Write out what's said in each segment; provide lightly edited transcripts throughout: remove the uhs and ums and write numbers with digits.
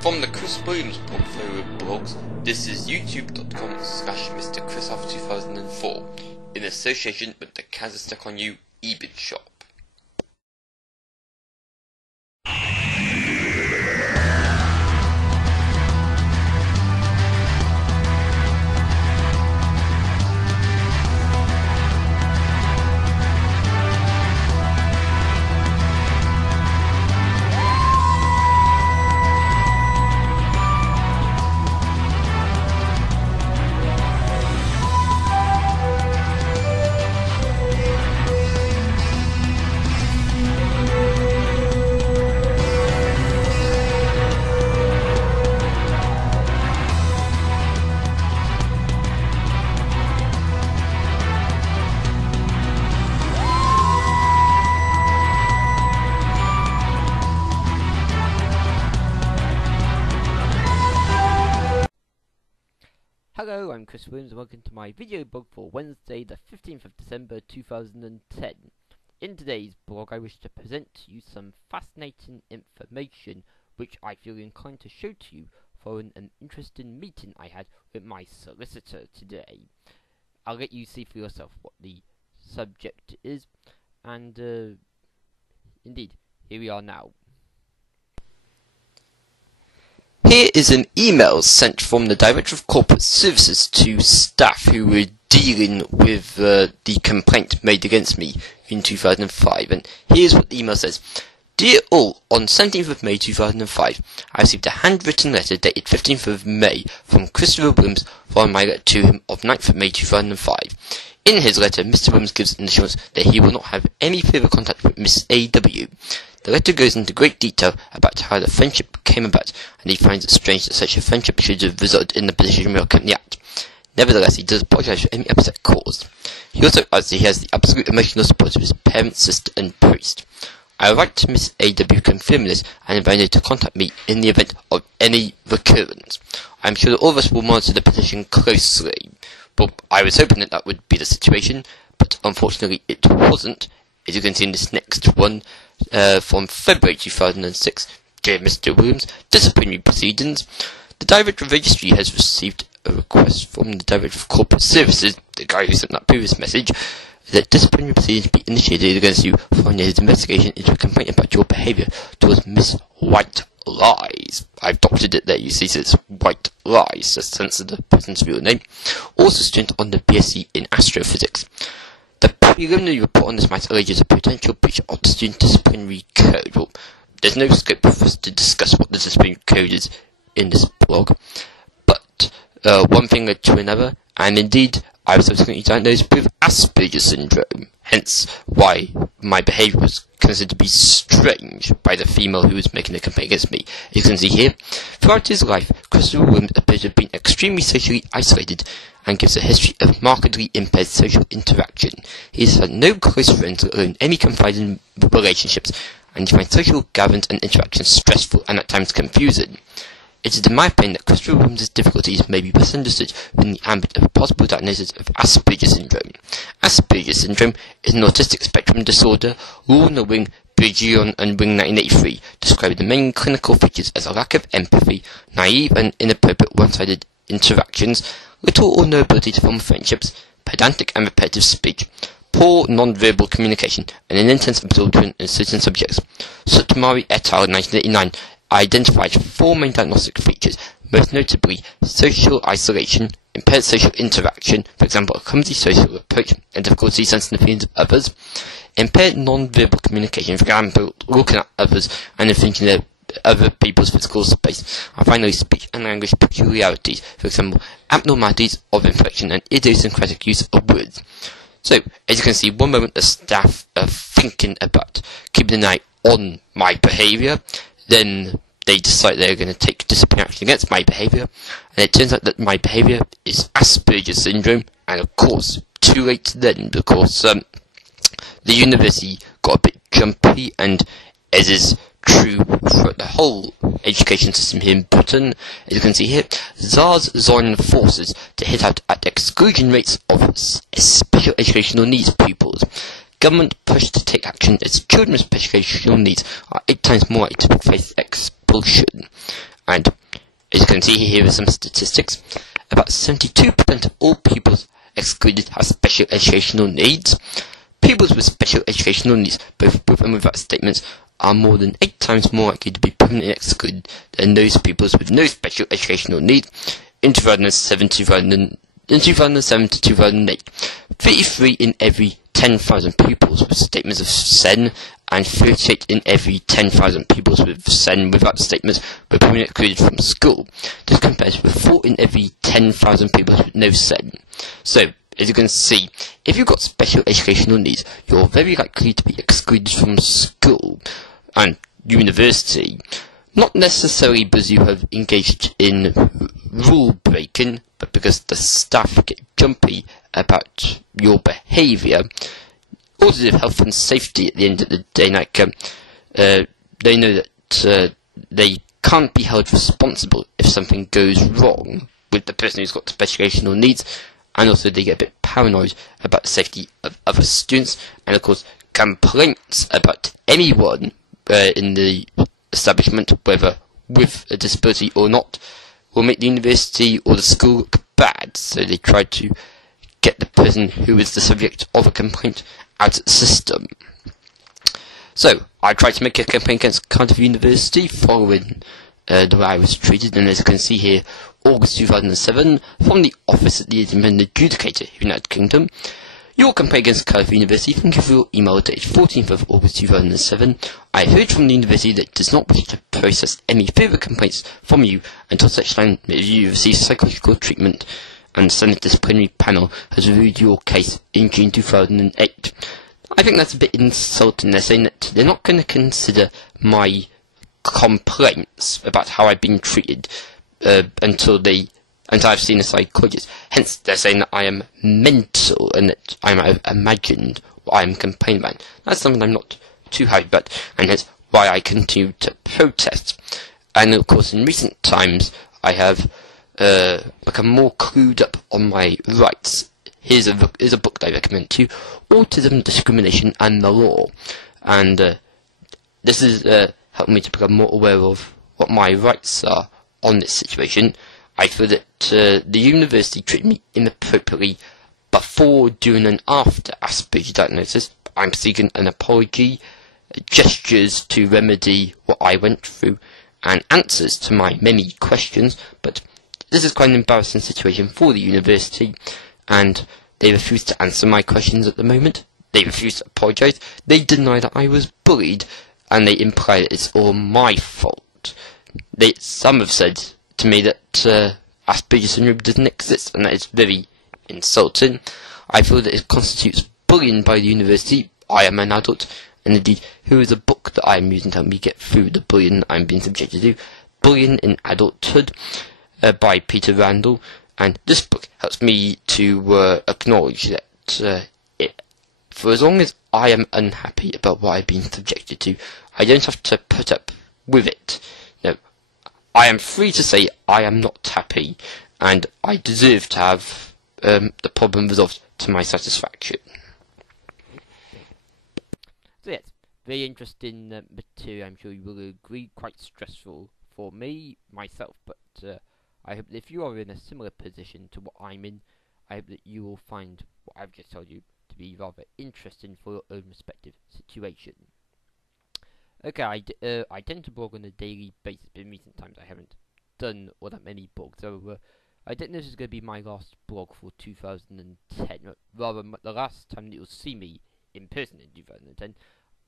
From the Chris Williams portfolio of blogs, this is youtube.com/MrChrisAfter2004 in association with the Autistic on You eBid shop. Hello, I'm Chris Williams and welcome to my video blog for Wednesday the 15th of December 2010. In today's blog I wish to present to you some fascinating information which I feel inclined to show to you following an interesting meeting I had with my solicitor today. I'll let you see for yourself what the subject is, and indeed, here we are now. Here is an email sent from the Director of Corporate Services to staff who were dealing with the complaint made against me in 2005, and here's what the email says. Dear all, on 17th of May 2005, I received a handwritten letter dated 15th of May from Christopher Williams following my letter to him of 9th of May 2005. In his letter, Mr. Williams gives an assurance that he will not have any further contact with Miss A.W. The letter goes into great detail about how the friendship came about, and he finds it strange that such a friendship should have resulted in the position we are currently at. Nevertheless, he does apologise for any upset caused. He also adds that he has the absolute emotional support of his parents, sister, and priest. I will write to Miss A.W. confirming this and invite her to contact me in the event of any recurrence. I am sure that all of us will monitor the position closely. Well, I was hoping that that would be the situation, but unfortunately it wasn't. As you can see in this next one, from February 2006, Dear Mr. Williams, disciplinary proceedings. The Director of Registry has received a request from the Director of Corporate Services, the guy who sent that previous message, that disciplinary proceedings be initiated against you following his investigation into a complaint about your behaviour towards Miss White Lies. I've doctored it there, you see, so it's White Lies, to censor the person's real name. Also student on the BSc in Astrophysics. The preliminary report on this matter alleges a potential breach of the student disciplinary code. Well, there's no scope for us to discuss what the disciplinary code is in this blog, but one thing led to another, and indeed I was subsequently diagnosed with Asperger's syndrome, hence why my behaviour was considered to be strange by the female who was making the complaint against me. As you can see here, throughout his life, Christopher Williams appears to have been extremely socially isolated and gives a history of markedly impaired social interaction. He has had no close friends, let alone any confiding relationships, and he finds social gatherings and interactions stressful and at times confusing. It is in my opinion that Christopher Williams' difficulties may be best understood within the ambit of a possible diagnosis of Asperger's syndrome. Asperger's syndrome is an autistic spectrum disorder, Lorna Wing, Bridgion and Wing 1983, describing the main clinical features as a lack of empathy, naive and inappropriate one-sided interactions, little or no ability to form friendships, pedantic and repetitive speech, poor non-verbal communication, and an intense absorption in certain subjects. Sutmari et al. 1989 identified four main diagnostic features, most notably social isolation, impaired social interaction, for example a clumsy social approach and difficulty sensing the feelings of others, impaired non-verbal communication, for example looking at others and thinking of other people's physical space, and finally speech and language peculiarities, for example abnormalities of inflection and idiosyncratic use of words. So, as you can see, one moment the staff are thinking about keeping an eye on my behaviour, then they decide they're going to take disciplinary action against my behaviour, and it turns out that my behaviour is Asperger's syndrome, and of course, too late then, because the university got a bit jumpy, and as is true throughout the whole education system here in Britain, as you can see here, ZARs joined forces to hit out at exclusion rates of special educational needs pupils. Government pushed to take action as children with special educational needs are 8 times more likely to face expulsion. And as you can see here are some statistics. About 72% of all pupils excluded have special educational needs. Pupils with special educational needs, both with and without statements, are more than 8 times more likely to be permanently excluded than those pupils with no special educational needs in 2007 to 2008. 33 in every 10,000 pupils with statements of SEN and 38 in every 10,000 pupils with SEN without statements were permanently excluded from school. This compares with 4 in every 10,000 pupils with no SEN. So, as you can see, if you've got special educational needs, you're very likely to be excluded from school and university. Not necessarily because you have engaged in rule breaking, but because the staff get jumpy about your behaviour. Autistic health and safety at the end of the day, they know that they can't be held responsible if something goes wrong with the person who's got special educational needs, and also they get a bit paranoid about the safety of other students, and of course complaints about anyone in the establishment, whether with a disability or not, will make the university or the school look bad, so they try to get the person who is the subject of a complaint out of the system. So, I tried to make a campaign against Cardiff University following the way I was treated, and as you can see here, August 2007, from the Office of the Independent Adjudicator in the United Kingdom. Your campaign against Cardiff University, thank you for your email dated 14th of August 2007. I heard from the university that it does not wish to process any further complaints from you until such time that you receive psychological treatment, and the Senate Disciplinary Panel has reviewed your case in June 2008. I think that's a bit insulting. They're saying that they're not going to consider my complaints about how I've been treated until I've seen a psychologist. Hence, they're saying that I am mental and that I've imagined what I'm complaining about. That's something I'm not too happy about, and that's why I continue to protest. And of course, in recent times, I have become more clued up on my rights. Here's a book that I recommend to you: Autism, Discrimination and the Law. And this has helped me to become more aware of what my rights are on this situation. I feel that the university treated me inappropriately before, during and after Asperger's diagnosis. I'm seeking an apology, gestures to remedy what I went through, and answers to my many questions, but this is quite an embarrassing situation for the university, and they refuse to answer my questions at the moment. They refuse to apologise. They deny that I was bullied, and they imply that it's all my fault. Some have said to me that Asperger's syndrome doesn't exist, and that is very insulting. I feel that it constitutes bullying by the university. I am an adult, and indeed, here is a book that I am using to help me get through the bullying I'm being subjected to. Bullying in Adulthood by Peter Randall, and this book helps me to acknowledge that for as long as I am unhappy about what I've been subjected to, I don't have to put up with it. No, I am free to say I am not happy, and I deserve to have the problem resolved to my satisfaction. So yes, very interesting material. I'm sure you will agree, quite stressful for myself, but I hope that if you are in a similar position to what I'm in, I hope that you will find what I've just told you to be rather interesting for your own respective situation. Okay, I tend to blog on a daily basis, but in recent times I haven't done all that many blogs, so I don't know if this is going to be my last blog for 2010, rather the last time that you'll see me in person in 2010.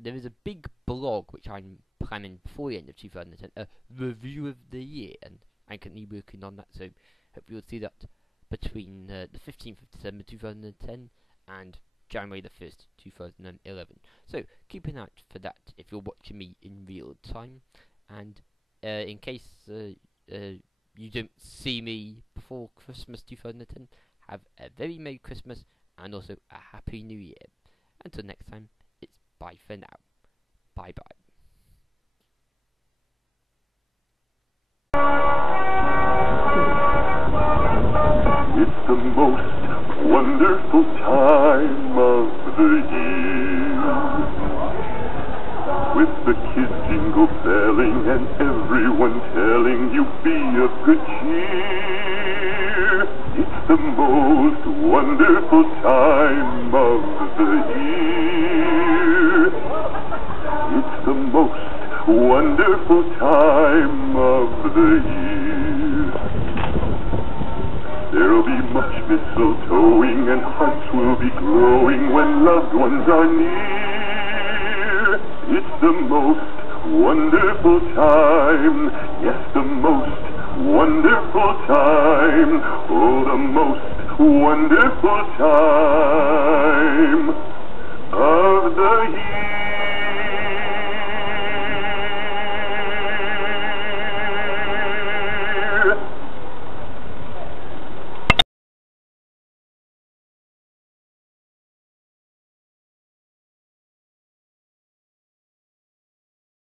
There is a big blog which I'm planning before the end of 2010, a review of the year, and I'm currently working on that, so hopefully you'll see that between the 15th of December 2010 and January the 1st, 2011. So keep an eye out for that if you're watching me in real time, and in case you don't see me before Christmas 2010, have a very Merry Christmas and also a Happy New Year. Until next time, it's bye for now. Bye bye. It's the most wonderful time of the year, with the kids jingle belling and everyone telling you be of good cheer. It's the most wonderful time of the year. It's the most wonderful time of the year. There'll be much mistletoeing and hearts will be glowing when loved ones are near. It's the most wonderful time, yes, the most wonderful time, oh, the most wonderful time.